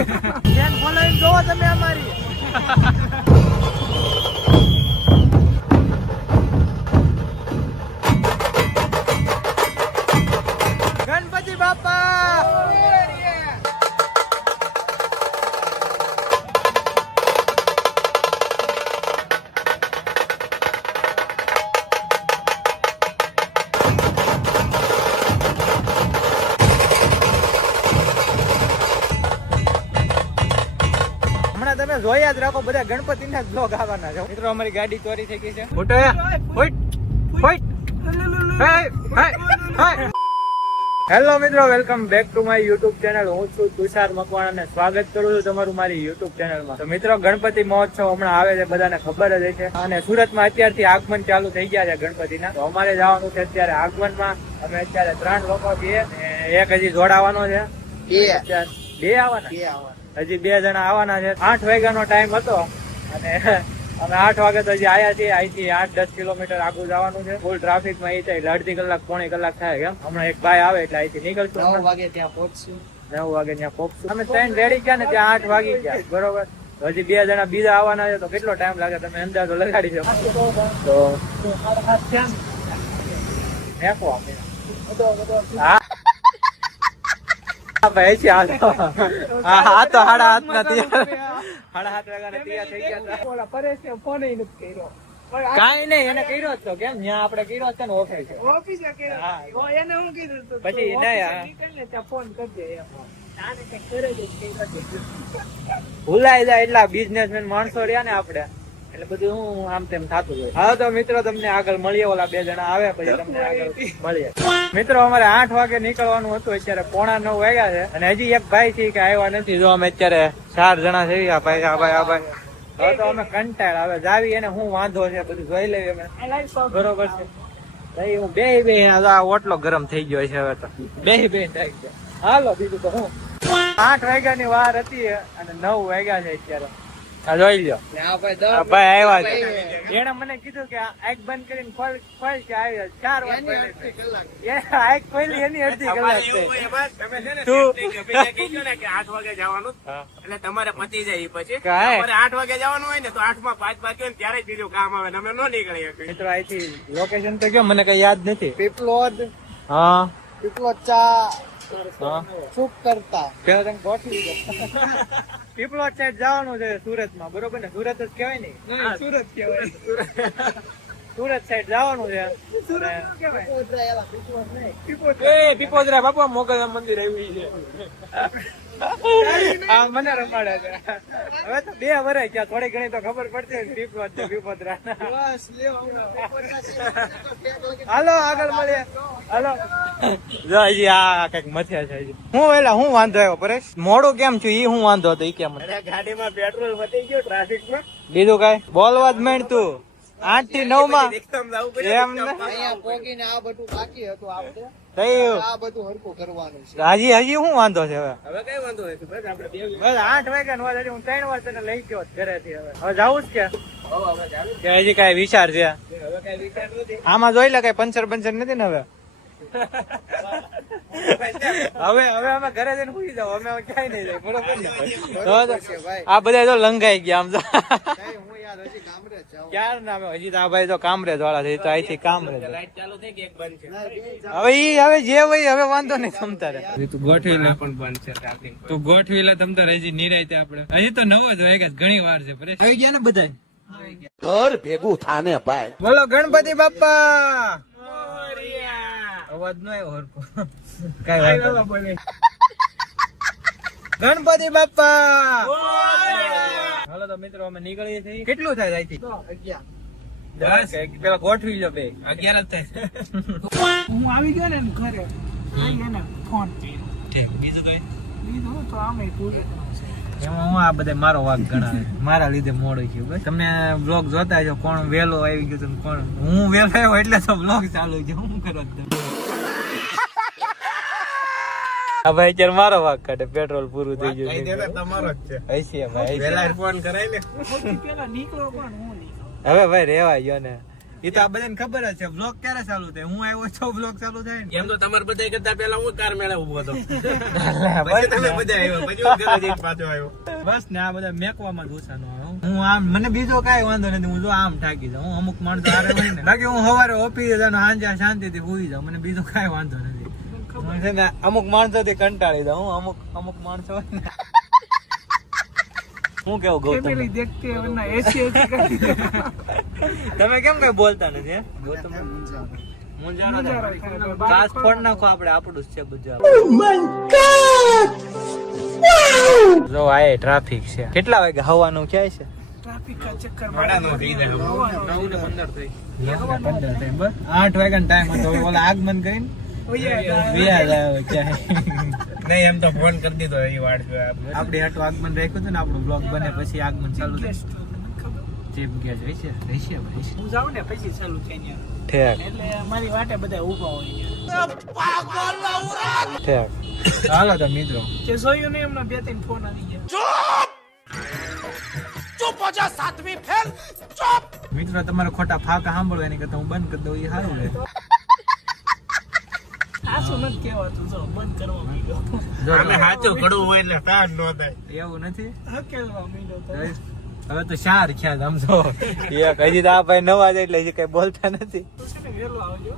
Chain following જોવો તમે અમારી. ગણપતિ બાપા તમે જોયા જ રાખો, બધા ગણપતિના જ બ્લોગ આવવાના છે. મિત્રો અમારી ગાડી ચોરી થઈ ગઈ છે. હેલો મિત્રો, welcome back to my YouTube channel. હું છું તુષાર મકવાણા અને સ્વાગત કરું છું તમારું મારી યુટ્યુબ ચેનલમાં. તો મિત્રો, ગણપતિ મહોત્સવ હમણાં આવે છે, બધાને ખબર જ છે. અને સુરતમાં અત્યારથી આગમન ચાલુ થઈ ગયા છે ગણપતિના. તો અમારે જવાનું છે અત્યારે આગમનમાં. અમે અત્યારે 3 લોકો છીએ, એક હજી જોડાવાનો છે. બે આવવાના, હજી 2 જણા આવવાના છે. 8 વાગ્યાનો ટાઈમ હતો અને અમે 8 વાગે તો હજી આવ્યા છીએ. અહીંથી 8-10 કિલોમીટર આગળ જવાનું છે. ફૂલ ટ્રાફિકમાં એ થાય, અડધી કલાક પોણી કલાક થાય. કેમ હમણાં એક ભાઈ આવે એટલે અહીંથી નીકળશું. 9 વાગે ત્યાં પહોંચશું. 9 વાગે ત્યાં પહોંચશું. અમે ટ્રેન રેડી ગયા ને ત્યાં 8 વાગી ગયા, બરોબર. હજી 2 જણા બીજા આવવાના છે, તો કેટલો ટાઈમ લાગે તમે અંદાજો લગાડી શકો. તો હા ભાઈ છે. હા તો 7:30 ના તૈયાર, 7:30 વાગ્યાના તૈયાર થઈ ગયા. પરેશ ને ફોન નથી કર્યો. કાઈ નહીં, એને કર્યો જ તો. કેમ ત્યાં આપણે કર્યો છે ને ઓફિસ એને હું કીધું પછી નહીં ફોન કરજે. ભૂલાઈ જાય એટલા બિઝનેસમેન માણસો રહ્યા ને આપણે, એટલે બધું હું આમ તેમ થતું હોય. હા તો મિત્રો, તમને આગળ મળીએ. ઓલા 2 જણા આવે પછી તમને આગળ મળીએ. મિત્રો, અમારે 8 વાગે નીકળવાનું હતું, અત્યારે 8:45 વાગ્યા છે અને હજી એક ભાઈ છે કે આવ્યા નથી. જો અમે અત્યારે 4 જણા છે. આ ભાઈ હવે તો અમે કંટાળ આવે જાવી. એને હું વાંધો છે બધું જોઈ લેવી અમે, બરોબર છે. હું બે ઓટલો ગરમ થઈ ગયો છે હવે તો. બે થઈ ગયા. હાલો બીજું તો હું. 8 વાગ્યાની વાર હતી અને 9 વાગ્યા છે અત્યારે. જોઈ લો ભાઈ આવ્યા છે. એને મને કીધું કે આંખ બંધ કરીને ફળ કે આવ્યા 4 વાગે. આંખ ખોલી એની અડધી કલાક છે. 8 વાગે જવાનું એટલે તમારે પતી જાય. પછી 8 વાગે જવાનું હોય ને તો 8 માં 5 વાગે ત્યારે જ બીજું કામ આવે. અમે ન નીકળીએ. મિત્રો, અહીંથી લોકેશન તો કયો મને કઈ યાદ નથી. પીપલોદ. હા, પીપલોદ ચા શું કરતા પીપલોદ સાઈડ જવાનું છે સુરતમાં, બરોબર ને? સુરત જ કહેવાય ને? સુરત કહેવાય. સુરત સાઈડ જવાનું છે. પીપોદરા બાપા મોગલ મંદિર આવ્યું છે. હા, મને રમાડે છે. હવે તો 2 વર્ષ ત્યાં થોડી ઘણી તો ખબર પડશે પીપલોદ છે પીપોદરા. હાલો આગળ મળીએ. હાલો હજી આ કઈક મથ્યા છે. હું વાંધો આવ્યો પરેશ? મોડું કેમ છું ઈ હું વાંધો હતો ઈ કેમ? ગાડીમાં પેટ્રોલ વધી ગયું ટ્રાફિકમાં. બીજું કઈ બોલવા જ માંડ તું. 8 થી 9 માં એમ પોગીને આ બધું બાકી હતું. આપણે થયું આ બધું હરખું કરવાનું છે. હજી શું વાંધો છે? હવે કઈ વાંધો નથી. બસ આપણે 8 વાગ્યા વાર હું 3 વાર તને લઈ ગયો ઘરેથી. હવે જવું જ કે હજી કઈ વિચાર છે? હવે કઈ વિચાર નથી. આમાં જોઈ લે કઈ પંચર નથી ને હવે. હવે અમે ઘરે જઈને પૂછી જાવ. અમે ક્યાંય નહીં જાય, બરોબર ને? આ બધા તો લંઘાઈ ગયા આમ તો. ક્યાર ના હજી તો આ ભાઈ તો કામરેજ વાળા છે, તો અહીંથી કામરેજ. લાઈટ ચાલુ થઈ કે એક બંધ છે. હવે જે હોય હવે વાંધો નહીં. તમતારે તું ગોઠવી લે. પણ બંધ છે ટ્રાફિક. તું ગોઠવી લે તમતારે. હજી નિરાયતે આપણે હજી તો 9 જ વાગ્યા, ઘણી વાર છે. આવી ગયા ને બધા ઘર ભેગું થાને ભાઈ. બોલો ગણપતિ બાપા. અવાજ નો આવ્યો હરકો. કઈ વાત બોલે. ગણપતિ બાપા. હાલો તો મિત્રો, અમે નીકળીએ છીએ. કેટલું થાય અહીંથી? 11. પેલા ગોઠવી લો. 11 જ થાય. હું આવી ગયો ને ઘરે ફોન બીજું કઈ બીજું તો આમે ભૂલે. એમાં હું આ બધા મારો વાગ ગણાવે. મારા લીધે મોડું થયું. બસ તમે બ્લોગ જોતા છો. કોણ વેલો આવી ગયો, કોણ હું વેલો આવ્યો એટલે તો બ્લોગ ચાલુ છે. હું કરો હા ભાઈ, અત્યારે મારો વાગ કાઢે. પેટ્રોલ પૂરું થઈ ગયું. તમારો જ છે. ભાઈ પેલા ફોન કરાય ને. પેલા નીકળો પણ હું હવે ભાઈ રેવા ગયો ને. એ તો આ બધાને ખબર જ છે વ્લોગ ક્યારે ચાલુ થાય. હું આવ્યો છો વ્લોગ ચાલુ થાય ને. એમ તો તમારે બધા કરતા પેલા હું કાર મેળા ઉભો હતો. પછી તમે બધા આવ્યો, પછી હું ઘરે જઈને પાછો આવ્યો. બસ ને આ બધા મેકવામાં જ ઓછા નો આવે. હું આમ મને બીજો કાંઈ વાંધો નથી. હું જો આમ થાકી જાઉં. હું અમુક માણસો હારે હોય ને બાકી હું સવારે ઓફિસે જાઉં ને સાંજે શાંતિથી સુઈ જાઉં. મને બીજો કાંઈ વાંધો નથી. હું છે ને અમુક માણસોથી કંટાળી જાઉં. અમુક માણસો હોય ને હું કેવું ગૌતમ ફેમિલી દેખતે હે વરના એસી કરી દે. તમે કેમ કઈ બોલતા નથી હે? ગૌતમ મુંજારો કાસ ફોડ નાખો આપણે આપણું જ છે બધું. જો આ ટ્રાફિક છે. કેટલા વાગે હવાનું ક્યાંય છે? ટ્રાફિક કા ચક્કર મોડા નો થઈ જાય. 9:15 થઈ. 9:15 થઈ બસ 8 વાગ્યાનો ટાઈમ હતો. ઓલા આગમન કરીને વિયા જાય ક્યાંય. નહીં એમ તો ફોન કરી દીધો એ વાડ આપણે હાટું આગમન રાખ્યું હતું ને આપણું બ્લોગ બને પછી આગમન ચાલુ થાય. ચીપ ગેસ રહેશે ભાઈ. હું જાઉં ને પછી ચાલુ થાય ત્યાં. ઠેક એટલે મારી વાટે બધા ઊભા હોય. ઠેક હાલો તો મિત્રો જે જોયું ને એમના 2-3 ફોન આવી ગયા. મિત્રો તમારે ખોટા ફાકા સાંભળવા એની કરતા હું બંધ કરી દઉં એ સારું રહે. સાચું નથી કહેવાતું. જો બંધ કરવા માંડ્યો. અમે સાચું ઘડવું હોય એટલે તાર નો થાય. એવું નથી. હકેલવા માંડ્યો તો. હવે તો શાર ખ્યાલ સમજો. એક હજી તો આ ભાઈ નવા છે એટલે હજી કઈ બોલતા નથી. તો છે ને વહેલો આવજો.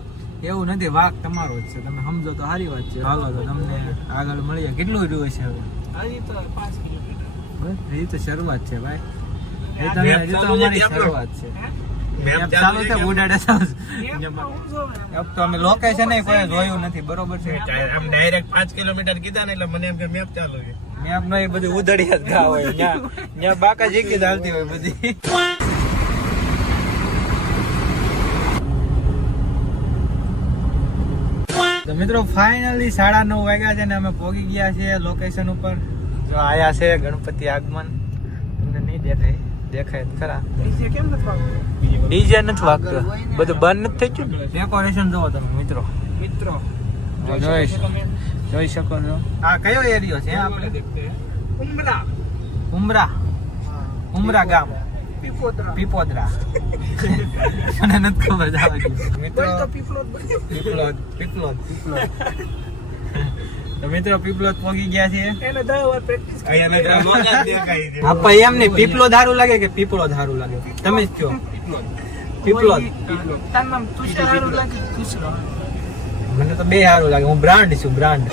એવું નથી. વાક તમારો જ છે. તમે સમજો તો સારી વાત છે. હાલો તો તમને આગળ મળીએ. કેટલું રહ્યું છે હવે? હજી તો 5 કિલોમીટર. બસ એ તો શરૂઆત છે ભાઈ. એ તો અમારી શરૂઆત છે. મેપ ચાલુ છે ઉડાડે ચાલુ છે. એમાં હું જોવે अब तो અમે લોકેશન એ કોઈ જોયું નથી. બરોબર છે. આમ ડાયરેક્ટ 5 કિલોમીટર કીધા ને એટલે મને એમ કે મેપ ચાલુ છે. મેપ નો એ બધું ઉધડિયા જ ગા હોય. ત્યાં બાકા જીકી જ હાલતી હોય બધી. તો મિત્રો ફાઇનલી 9:30 વાગ્યા છે ને અમે પહોંચી ગયા છીએ લોકેશન ઉપર. જો આયા છે ગણપતિ આગમન. તમને નહીં દેખાય તો ખરા. ડીજે કેમ નથી વાગતું? ડીજે નથી વાગતું. બધું બંધ નથી થઈ ગયું. ડેકોરેશન જોવો તમે મિત્રો. જોઈ શકો છો. આ કયો એરિયો છે આપણે? ઉમરા ગામ પીપોદરા. મને નથી ખબર જાવ મિત્રો. પીપલોદ તો મિત્રો પીપલોદ પહોંચી ગયા છે. એને 10 વાર પ્રેક્ટિસ કરી. અહીંયા નજર દેખાય છે. આપા એમ નહીં. પીપલોદ સારું લાગે કે પીપળોદ સારું લાગે? તમે જ કહો. પીપલોદ. તારું નામ તુષાર હારું લાગે કે તુષાર? મને તો બે સારું લાગે. હું બ્રાન્ડ છું બ્રાન્ડ.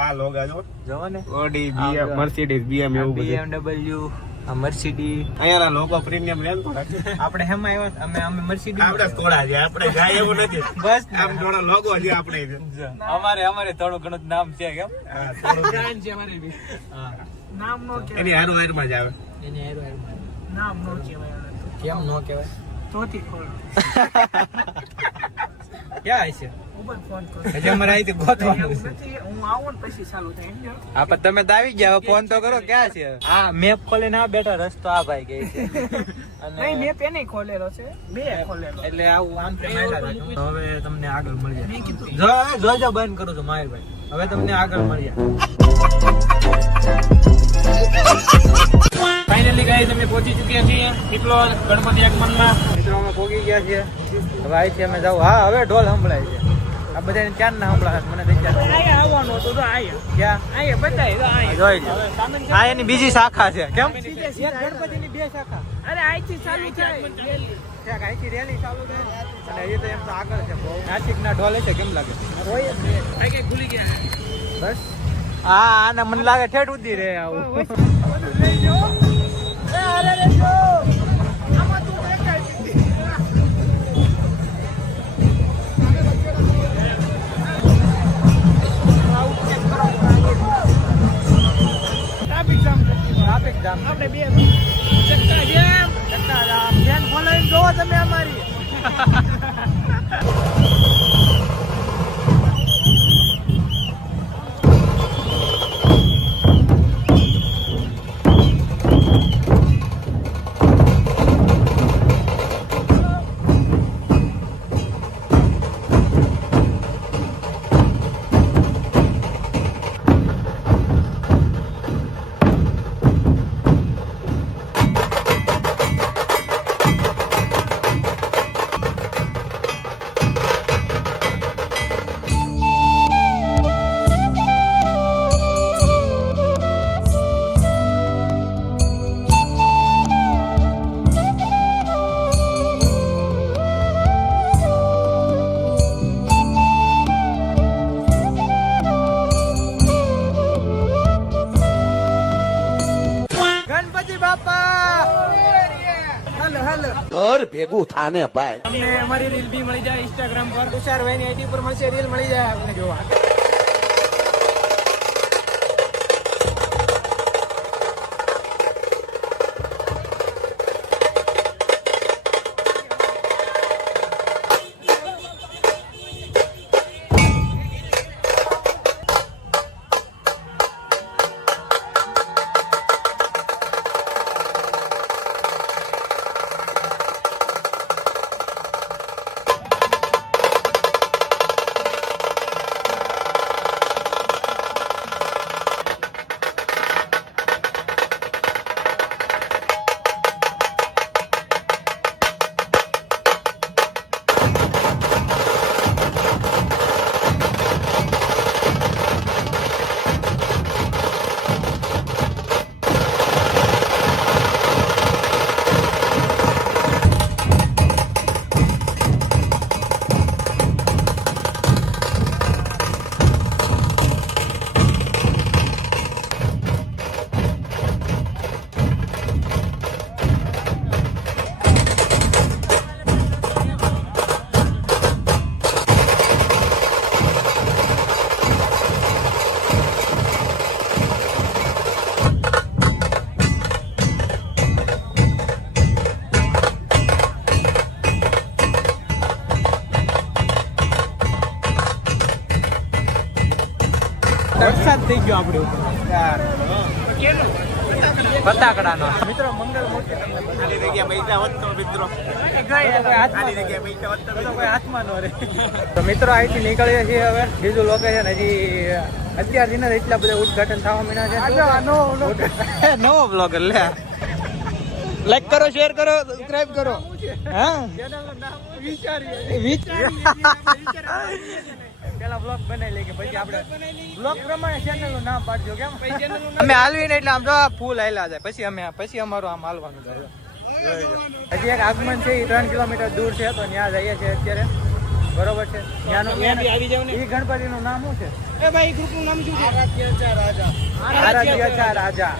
આ લોગા જો જોવો ને. ઓડી બીએમ મર્સિડીઝ બીએમ એવું બધું. BMW આ મર્સિડીઝ. અહીંયાના લોકો પ્રીમિયમ લે ને થોડા. આપણે હેમાં આવ્યો અમે મર્સિડીઝ. આપણે થોડા છે. આપણે ગાય એવું નથી. બસ આમ થોડા લોગો છે આપણે. અમારે થોડું ઘણું નામ છે કેમ. હા, થોડું બ્રાન્ડ છે મારી બી. હા નામ નો એની કહેવાય. હારું હારમાં જ આવે. એની હારું નામ નો કહેવાય. કેમ નો કહેવાય? તોતી ખોળ. ક્યાં છે? ઉપર ફોન કરો. હજી અમારે અહીંથી ગોતવાનું એવું છે. નથી. હું આવું ને પછી ચાલુ થાય સમજો. હા પણ તમે તો આવી ગયા. હવે ફોન તો કરો. ક્યાં છે? હા મેપ ખોલીને આ બેઠા. રસ્તો આ ભાઈ કહે છે. નહીં મેં પેને ખોલેલો છે. બે ખોલેલો. એટલે આવું આમ તેમ હાલ્યા રાખજો. હવે તમને આગળ મળીએ. મેં કીધું જો બંધ કરું છું માહિરભાઈ. હવે તમને આગળ મળીએ. ફાઇનલી ગાઈસ અમે પહોંચી ચૂક્યા છીએ પીપલોદ ગણપતિ આગમનમાં. મિત્રો અમે પહોંચી ગયા છીએ. હવે અહીંથી અમે જાવ. હા હવે ઢોલ સંભળાય છે. આ બધાને ક્યાં ના સંભળાય મને વિચાર. અહીંયા આવવાનું હતું તો અહીંયા ક્યાં? અહીંયા બતાય તો અહીંયા. જોઈ લો. હવે સામેની આ એની બીજી શાખા છે. કેમ? સીધે ગણપતિની બે શાખા. અરે અહીંથી ચાલુ થાય રેલી. ક્યાંક અહીંથી રેલી ચાલુ થાય અને એ તો એમ તો આગળ છે બહુ. નાસિકના ઢોલે છે. કેમ લાગે? હોય જ ને. કઈ કઈ ભૂલી ગયા. બસ આને મને લાગે ઠેઠ ઉધી રે આવું. Traffic jam traffic jam. આપણે બે ચક્કા જામ ધ્યાન ફોલોઈંગ જોવો તમે અમારી. ઘર ભેગું થાને ભાઈ. તમને અમારી રીલ બી મળી જાય ઇન્સ્ટાગ્રામ પર તુષારભાઈ ની આઈડી પર મળશે રીલ મળી જાય આપને જોવા. વરસાદ થઈ ગયો આપડે ફટાકડાનો. મિત્રો મંગલ મૂર્તિ તમને આની જગ્યાએ પૈસા હોત તો મિત્રો આની જગ્યાએ પૈસા હોત તો કોઈ હાથમાં ન રહે. તો મિત્રો અહીંથી નીકળીએ છીએ હવે બીજું લોકેશન. હજી અત્યારથી ને એટલા બધા ઉદઘાટન થવા મીના છે. નવો બ્લોગર લે લાઈક કરો, શેર કરો, સબસ્ક્રાઇબ કરો. હા પેલા બ્લોગ બનાવી લે કે પછી આપણે બ્લોગ પ્રમાણે ચેનલ નું નામ પાડજો. કેમ અમે હાલવીને એટલે આમ જો ફૂલ હાલ્યા જાય પછી અમારું આમ હાલવાનું થાય. હજી એક આગમન છે, એ 3 કિલોમીટર દૂર છે, તો ત્યાં જઈએ છીએ અત્યારે. બરોબર છે. ત્યાંનું એ ગણપતિનું નામ શું છે? એ ભાઈ ગ્રુપ નું નામ શું છે? આરાધ્ય રાજા.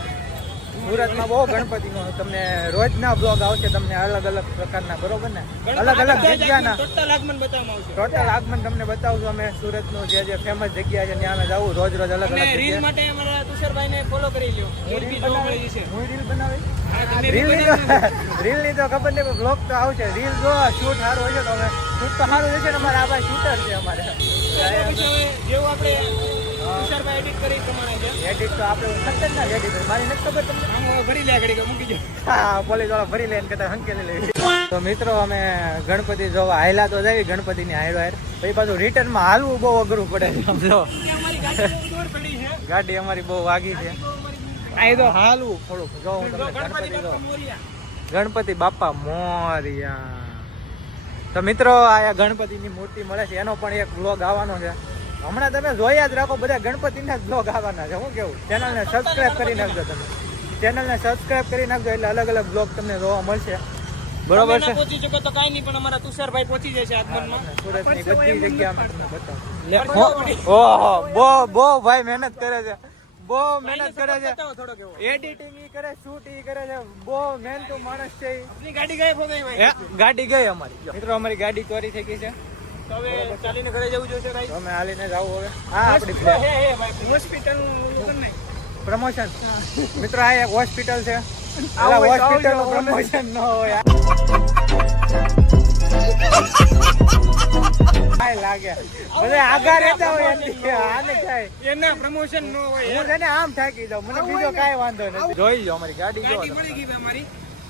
સુરતમાં બહુ ગણપતિનો તમને રોજના બ્લોગ આવશે, તમને અલગ અલગ પ્રકારના. બરોબર ને? અલગ અલગ જગ્યાના ટોટલ આગમન બતાવવામાં આવશે. ટોટલ આગમન તમને બતાવશું અમે. સુરતનું જે ફેમસ જગ્યા છે ત્યાં અમે જવું રોજ અલગ અલગ અને રીલ જગ્યાએ. માટે અમારા તુષારભાઈ ને ફોલો કરી લ્યો. રીલ બી જોવા મળી જશે. હું રીલ બનાવી હા, તમે રીલ બી ની બનાવો. રીલ ની તો ખબર નહીં, બ્લોગ તો આવશે. રીલ જો શૂટ સારું હોય છે તો અમે શૂટ તો સારું હોય છે ને. અમારે આ ભાઈ શૂટર છે અમારે. પછી હવે જેવું આપણે તુષારભાઈ એડિટ કરી પ્રમાણે છે. એડિટ તો આપણે ખતરનાક એડિટર. મારી નથી ખબર તમને. આમ હવે ભરી લે ઘડી મૂકી દો. હા, પોલીસ વાળા ભરી લે કદાચ હંકેલી લેવી. તો મિત્રો અમે ગણપતિ જોવા હાયલા તો જઈએ ગણપતિ ની હાયરો હાયર. પછી પાછું રિટર્ન માં હાલવું બહુ અઘરું પડે છે. સમજો અમારી ગાડી દોર પડી છે. ગાડી અમારી બહુ વાગી છે. આ તો હાલવું થોડુંક. જો હું તમને ગણપતિ જો ગણપતિ બાપા મોરિયા. તો મિત્રો આ ગણપતિની મૂર્તિ મળે છે, એનો પણ એક બ્લોગ આવવાનો છે. હમણાં તમે જોયા જ રાખો, બધા ગણપતિના જ બ્લોગ આવવાના છે. શું કેવું? ચેનલને સબસ્ક્રાઇબ કરી નાખજો. તમે ચેનલને સબસ્ક્રાઇબ કરી નાખજો એટલે અલગ અલગ બ્લોગ તમને જોવા મળશે. બરોબર છે. પહોંચી શકો તો કાઈ નહીં, પણ અમારા તુષારભાઈ પહોંચી જશે આગમનમાં. સુરતની બધી જગ્યા અમે તમને બતાવું. ઓહો બહુ ભાઈ મહેનત કરે છે, બહુ મહેનત કરે છે. બતાવો થોડોક એવો. એડિટિંગ ઈ કરે, શૂટ ઈ કરે છે. બહુ મહેનતુ માણસ છે ઈ. આપણી ગાડી ગાયબ હો ગઈ ભાઈ. ગાડી ગઈ અમારી. મિત્રો અમારી ગાડી ચોરી થઈ ગઈ છે, તો હવે ચાલીને ઘરે જવું જોઈશે ભાઈ. તો અમે હાલીને જવું હવે. હા, આપણી flat. હે ભાઈ હોસ્પિટલ નું નહીં. પ્રમોશન. મિત્રો આ એક હોસ્પિટલ છે. આ હોસ્પિટલ નું પ્રમોશન ન હોય. કાઈ લાગે બધા આગા રહેતા હોય એની આને થાય એના પ્રમોશન ન હોય. હું છે ને આમ થાકી જાઉં, મને બીજો કાઈ વાંધો નથી. જોઈ લો અમારી ગાડી જો ગાડી મળી ગઈ અમારી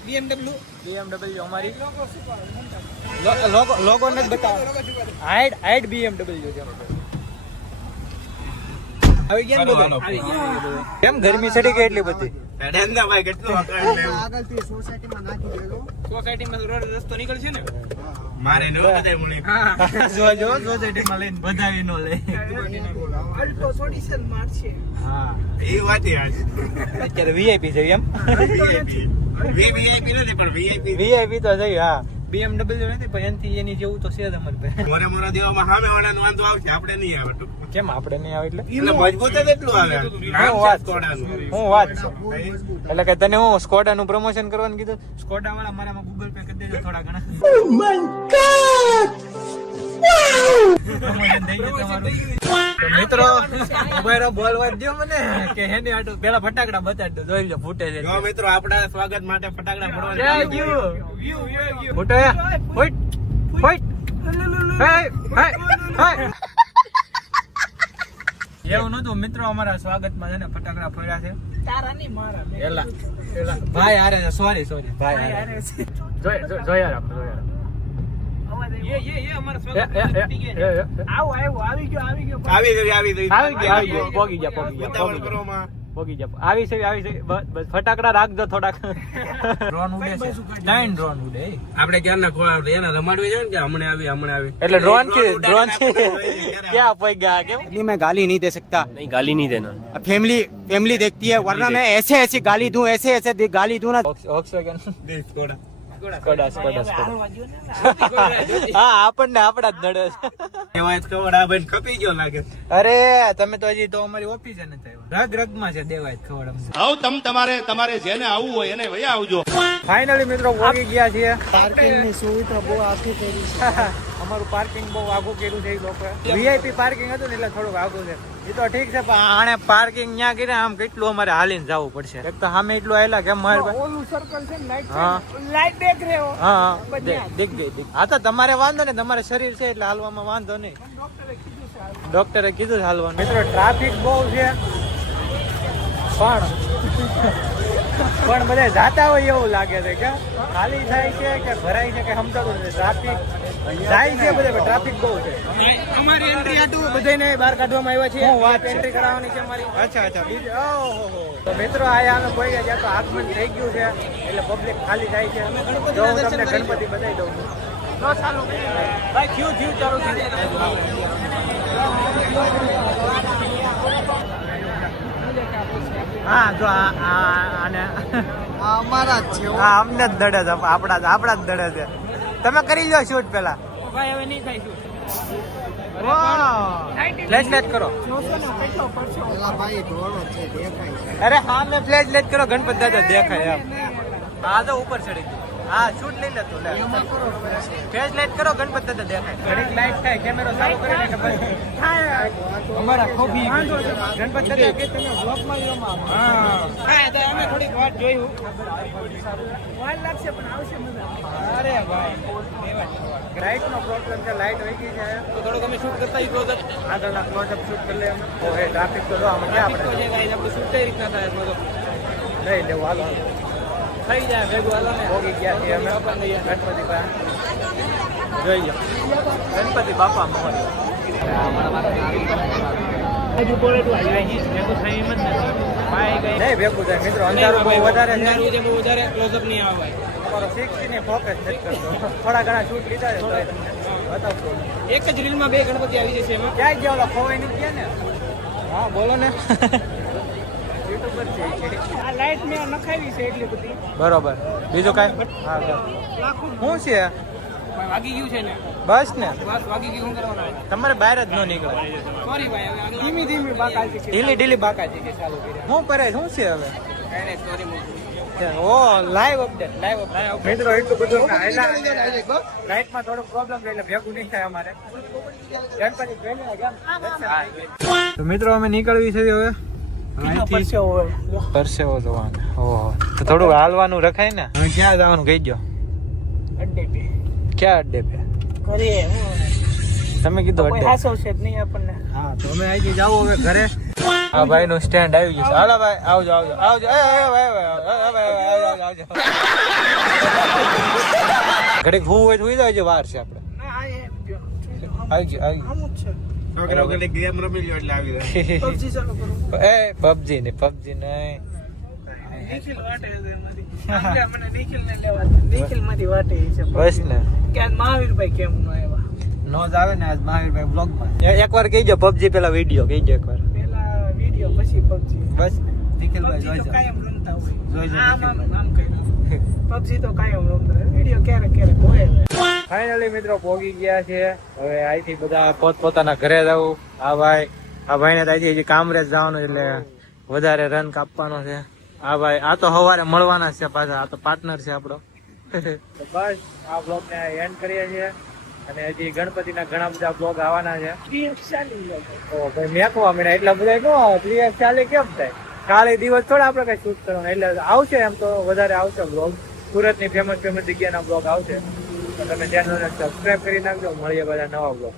BMW. BMW અમારી લોગો ને જ બતાવો. હાઈડ BMW છે અમારી. આવી ગયા ને બધા? આવી ગયા. કેમ ગરમી ચડી ગઈ એટલી બધી? ભાઈ કેટલું આગળથી સોસાયટીમાં રોડ રસ્તો નીકળશે ને. મારે ન બધાય મુલી. જો સોસાયટીમાં લઈને બધાવી નો લે. અલ્ટો સોલ્યુશન મારશે. હા, એ વાત યાર. અત્યારે VIP છે એમ. VIP નથી પણ VIP VIP તો જઈ. હા, BMW નથી પણ એનથી એની જેવું તો છે જ અમારી પાસે. મોરા દેવામાં સામે વાળાનો વાંધો આવશે, આપણે નહીં આવે તો. કેમ આપણે નહીં આવે એટલે એટલે મજબૂત જ એટલું આવે. નામ છે સ્કોડાનું. હું વાત છે એટલે કે તને હું સ્કોડા નું પ્રમોશન કરવાનું કીધું. સ્કોડા વાળા મારામાં ગૂગલ પે કરી દેજો થોડા ઘણા. Promotion થઈ ગયું તમારું. તો મિત્રો ઉભારો બોલવા દો મને કે હેની આટો પેલા ફટાકડા બતાડ દો, જોઈ લો ફૂટે છે. જો મિત્રો આપણા સ્વાગત માટે ફટાકડા ફોડવાનું જય ચાલુ જીવ. કર્યું. ફૂટે ફૂટ ફૂટ હે હે હે. એવું નતું મિત્રો, અમારા સ્વાગતમાં છે ને ફટાકડા ફોડ્યા છે. તારા નહીં મારા એલા ભાઈ હારે સોરી ભાઈ હારે જોયા રાખો આવી ગયો આવી ગઈ. પોગી ગયા ઉતાવળ કરવામાં. આવી છે બસ ફટાકડા રાખજો થોડાક. ડ્રોન ઉડે છે, 9 ડ્રોન ઉડે. આપણે ક્યારના ખોવા એને રમાડવી છે ને કે હમણાં આવી એટલે ડ્રોન છે ક્યાં પોગ્યા કેમ? मैं गाली नहीं दे सकता, नहीं गाली नहीं देना. फैमिली देखती है, वरना मैं ऐसे ऐसी गाली दूं, ऐसे गाली दूं ना. Volkswagen થોડા સ્કોડા હા આપણને આપડા જ નડે છે. કહેવાય ખબર આ ભાઈ ખપી ગયો લાગે. અરે તમે તો હજી તો અમારી ઓફિસે નથી આવ્યા. રગમાં છે દેવાય ખબર અમને. આવ તમારે જેને આવવું હોય એને વયા આવજો. ફાઇનલી મિત્રો પહોંચી ગયા છીએ. પાર્કિંગ ની સુવિધા બહુ આખી કરી છે. અમારું પાર્કિંગ બહુ આગું કર્યું છે એ લોકોએ. વીઆઈપી પાર્કિંગ હતું ને એટલે થોડુંક આગું છે. એ તો ઠીક છે પણ આણે પાર્કિંગ ન્યા કર્યા આમ કેટલું અમારે હાલીને જવું પડશે. એક તો સામે એટલું આયેલા કેમ મારે ઓલું સર્કલ છે ને હા. લાઈટ દેખ રહ્યો. હા દેખ ગઈ. હા તો તમારે વાંધો ને, તમારે શરીર છે એટલે હાલવામાં વાંધો નહીં. ડોક્ટરે કીધું છે હાલવાનું. મિત્રો ટ્રાફિક બહુ છે પણ બધા જાતા હોય એવું લાગે છે કે ખાલી થાય છે કે ભરાય છે કે સમજાતું નથી. ટ્રાફિક જાય છે બધે પણ ટ્રાફિક બહુ છે. અમારી એન્ટ્રી આટું બધાને બહાર કાઢવામાં આવ્યા છે. શું વાત છે? એન્ટ્રી કરાવવાની છે અમારી. અચ્છા બીજું ઓહો. તો મિત્રો આયા અમે કોઈ ગયા તો આગમન થઈ ગયું છે એટલે પબ્લિક ખાલી જાય છે. જો હું તમને ગણપતિ બતાવી દઉં છું. ભાઈ ક્યુ ચાલુ થઈ હા જો આને અમારા જ છે. હા અમને જ દડે છે, આપણા જ દડે છે. તમે કરી લો શૂટ પેલા. ભાઈ હવે નહીં થાય ફ્લેશ કરો. કેટલો પડશે? ભાઈ ધોળો છે દેખાય છે. અરે હા મેં ફ્લેશ કરો ગણપત દાદા દેખાય એમ. હા તો ઉપર ચડી ગયું. હા શૂટ લઈ લેતો લે. ફ્લેશ લાઈટ કરો ગણપત દાદા દેખાય. ઘડીક લાઈટ થાય કેમેરો ચાલુ કરીને કે બસ અમારા ખોબી ગણપત દાદા કે તમે બ્લોકમાં લ્યોમાં. હા તો અમે થોડીક વાત જોયું. વાર લાગશે પણ આવશે મજા. અરે ભાઈ લાઈટ નો પ્રોબ્લેમ છે. લાઈટ વહી ગઈ છે તો થોડુંક અમે શૂટ કરતા આગળના ક્લોઝઅપ શૂટ કરી લે. ઓહે ટ્રાફિક તો જો આમાં ક્યાં આપણે શૂટ કઈ રીતના થાય લઈ લેવું. હાલો થઈ જાય ભેગું. હાલો ને પોગી ગયા છીએ અમે ગણપતિ પાસે. જોઈએ ગણપતિ બાપા મોહન. નહીં ભેગું થાય મિત્રો. અંધારું બહુ વધારે છે. બહુ વધારે ક્લોઝઅપ નહીં આવે. તમારો 60 ને ફોકસ નથી કરતો. થોડા ઘણા શૂટ લીધા છે તો બતાવતો. એક જ રીલમાં 2 ગણપતિ આવી જશે એમાં. ક્યાં ગયા ઓલા ખોવાઈ નથી ગયા ને? હા બોલો ને. યુટ્યુબર છે આ લાઈટ મેં નખાવી છે એટલી બધી. બરોબર. બીજું કાંઈ? હા શું છે? વાગી ગયું છે ને. બસ ને બસ વાગી ગયું. શું કરવાનું? તમારે બહાર જ ન નીકળે. સોરી ભાઈ હવે ધીમી ધીમી બાકાજી છે. ઢીલી બાકાજી કે ચાલુ કરી. શું કરે શું છે હવે? એને સોરી મૂકી. ઓ લાઈવ અપડેટ મિત્રો એટલું બધું લાઈટમાં થોડો પ્રોબ્લેમ એટલે ભેગું નહીં થાય અમારે. તો મિત્રો અમે નીકળવી છે હવે. પરસેવો જોવાનું. ઓહો તો થોડું હાલવાનું રખાય ને. હવે ક્યાં જવાનું કહી દો. અડ્ડે પે. ક્યાં અડ્ડે પે? કરીએ તમે કીધું કોઈ અડ્ડે. હાસવશે જ નહીં આપણને. હા તો અમે અહીંથી જાવ હવે ઘરે. આ ભાઈ નું સ્ટેન્ડ આવી ગયું છે. હાલો ભાઈ આવજો. ઘડીક હું હોય તો હુઈ જાય વાર છે આપણે. ના આ આવી ગયો આમ જ છે. છોકરાઓ કે ગેમ રમી લ્યો એટલે આવી જાય. PUBG ચાલુ કરો. પબજી નહીં. નિખિલ વાટે છે અમારી. આમ કે મને નિખિલ ને લેવા છે. નિખિલ માંથી વાટે છે. બસ ને કે આજ મહાવીરભાઈ કેમ ન આવ્યા? નો જ આવે ને આજ મહાવીરભાઈ બ્લોગ માં. એકવાર કહીજો પબજી પેલા વિડીયો કહીજો એકવાર. પેલા વિડિયો પછી PUBG. બસ નિખિલભાઈ PUBG તો જોઈજો. કાયમ રમતા હોય. જોઈજો આમ કર્યું. PUBG તો કાયમ રમતા હોય. વિડીયો ક્યારેક ક્યારેક હોય હવે. ફાઇનલી મિત્રો પોગી ગયા છે. હવે અહીંથી બધા પોતપોતાના ઘરે જવું. આ ભાઈને તો અહીંથી હજી કામરેજ જવાનું એટલે વધારે રન કાપવાનો છે. આ ભાઈ આ તો સવારે મળવાના જ છે પાછા. આ તો પાર્ટનર છે આપણો. તો બસ આ બ્લોગ ને એન્ડ કરીએ છીએ અને હજી ગણપતિના ઘણા બધા બ્લોગ આવવાના છે. 3x ચાલી જાય. તો ભાઈ મેકવા મને એટલા બધા નો આવે. 3x ચાલે કેમ થાય? કાલે દિવસ થોડા આપણે કઈ શૂટ કરવાનું. એટલે આવશે એમ તો વધારે આવશે બ્લોગ. સુરતની ફેમસ જગ્યાના બ્લોગ આવશે. તો તમે ચેનલને સબસ્ક્રાઇબ કરી નાખજો. મળીએ બધા નવા બ્લોગ.